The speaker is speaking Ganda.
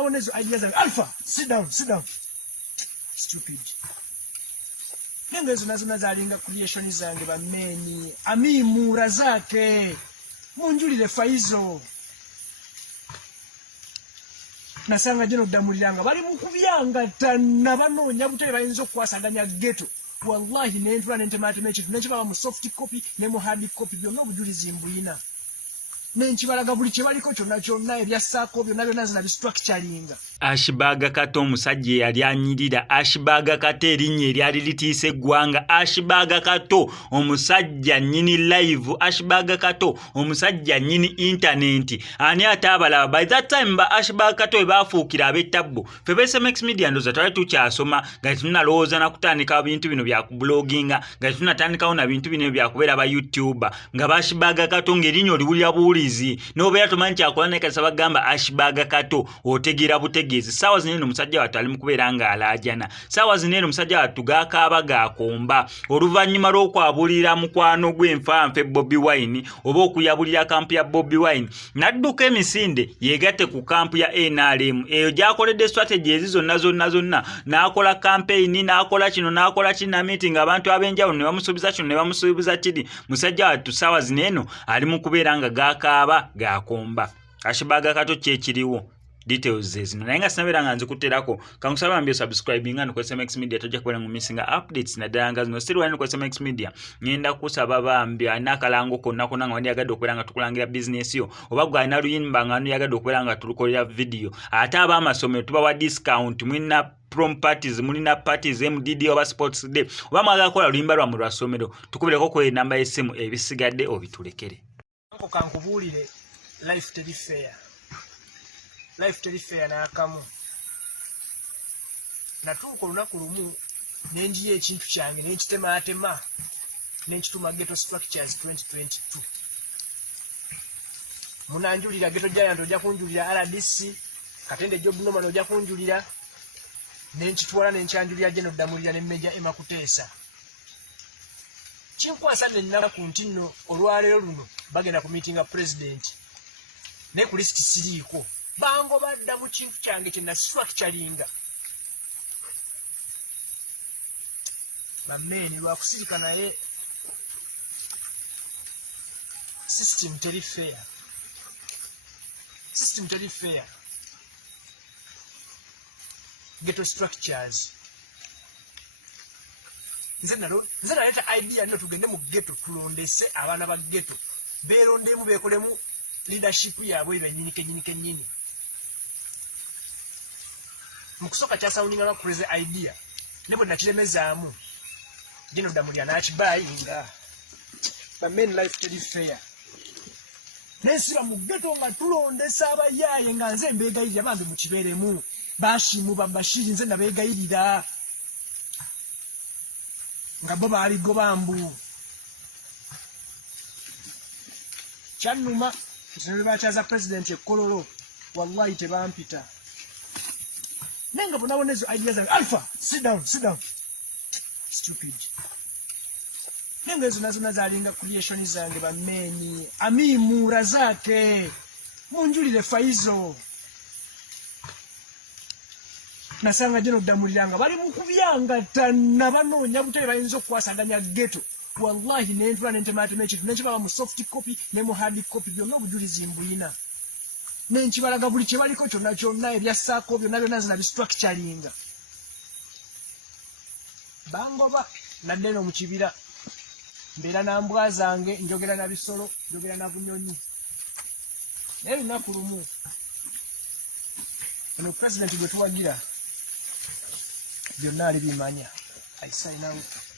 bunabona ezo ideas zange Alpha sit down stupid nenga ezo nazo nazalinga creation zange bameni amimura zake munjulire faizo nasanga jeno damuliranga bali mukubyanga tanna banoonya butebe bayinza okwasaganya ghetto wallahi nentula nentematemechi nekiba mu soft copy ne mu hard copy byonna obujulizi mbuyina nenkibalaga buli kyebaliko kyonna ebyasaako byonna byonna zina bistructuringa. Ashbaga Kato omusajja yali anyirira. Ashbaga Kato erinnya eryali litiisa eggwanga. Ashbaga Kato omusajja nnyini live. Ashbaga Kato omusajja nnyini internet. Ani atabalaba by that time ba Ashbaga Kato ebafuukira ab'ettabbo. Ffe SMX Media ndoza twali tukyasoma nga tunalowooza na kutandika bintu bino bya kubloginga nga tunatandikawo na bintu bino bya kubeera ba YouTuber nga ba Ashbaga Kato ng'erinnya oliwulira buwulizi n'obeera tomanyi kyakola naye kati bagamba Ashbaga Kato otegeera butegeezi. Saawa zino omusajja wattu ali mu kubeera ng'alaajana. Saawa zino omusajja wattu gaakaaba gaakomba oluvannyuma lw'okwabulira mukwano gw'enfanfe Bobi Wine oba okuyabulira kampu ya Bobi Wine n'adduka emisinde yeegatte ku kampu ya NRM eyo gy'akoledde strategy ezi zonna n'akola campaign n'akola kino n'akola kina meeting abantu ab'enjawulo ne bamusuubiza kino ne bamusuubiza kiri. Musajja wattu saawa zino eno ali mu kubeera nga gaakaaba gaakomba. Ashbaga Kato kyekiriwo details zino naye nga sinabera nga nzikuterako kankusaba mbyo subscribing nga ku SMX Media tojja kubera mu missing updates naddala nga zino still wali ku SMX Media ngenda kusaba bambi anakalango konna nga wandi yagadde okubeera nga tukulangira business yo oba gwe alina luyimba nga yagadde okubeera nga tulukolera video ate ab'amasomero tubawa discount mwina prom parties mulina parties MDD oba sports day oba mwagala kola luyimba lwa mu lwasomero tukubireko ku namba y'essimu ebisigadde obitulekere. Kankubuulire life teri fair n'akamu. Natuuka olunaku lumu nenjiya ekintu kyange nenkitemaatema nenkituma Ghetto Structures 2022. Munanjulira Ghetto Giant ojja kunjulira RDC Katende Job Norman ojja kunjulira nenkitwala nenkyanjulira General Damulira ne Major Emma Kuteesa. Kinkwasa nenna ku ntinno olwaleero luno bagenda ku meeting ya president ne ku list siriiko bango badda mu kintu kyange kye na structuringa bameni lwakusirika naye system teri fair. Ghetto Structures nze naleta idea nno tugende mu ghetto tulondese abaana ba ghetto beerondemu beekolemu leadership yaabwe bennyini kennyini mu kusooka kyasawuninga lwa crazy idea ne bwe nakiremezaamu General Damulira n'akibayinga bameni life teri fair nesiba mu ghetto nga tulondesa abayaaye nga nze mbeegayirira bambi mukibeeremu Bashimu Bashiri nze nabeegayirira nga bo baaligo bambu kyannuma nze bakyaza president ekkololo wallahi tebampita nenga bunabona ezo ideas zange Alpha sit down stupid nenga ezo nazo nazalinga creation zange bameni amimura zake munjulire faizo nasanga jeno damuliranga bali mukubyanga tanna banoonya butebe bayinza okwasaganya ghetto wallahi nentula nentematemechi nekiba mu soft copy ne mu hard copy byonna obujulizi mbuyina nenkibalaga buli kyebaliko kyonna ebyasaako byonna zina bistructuringa bangoba nadde eno mu kibira mbeera na mbwa zange njogera na bisolo njogera na bunyonyi naye lunaku lumu ono president gwe tuwagira byonna ali bimanya I sign out.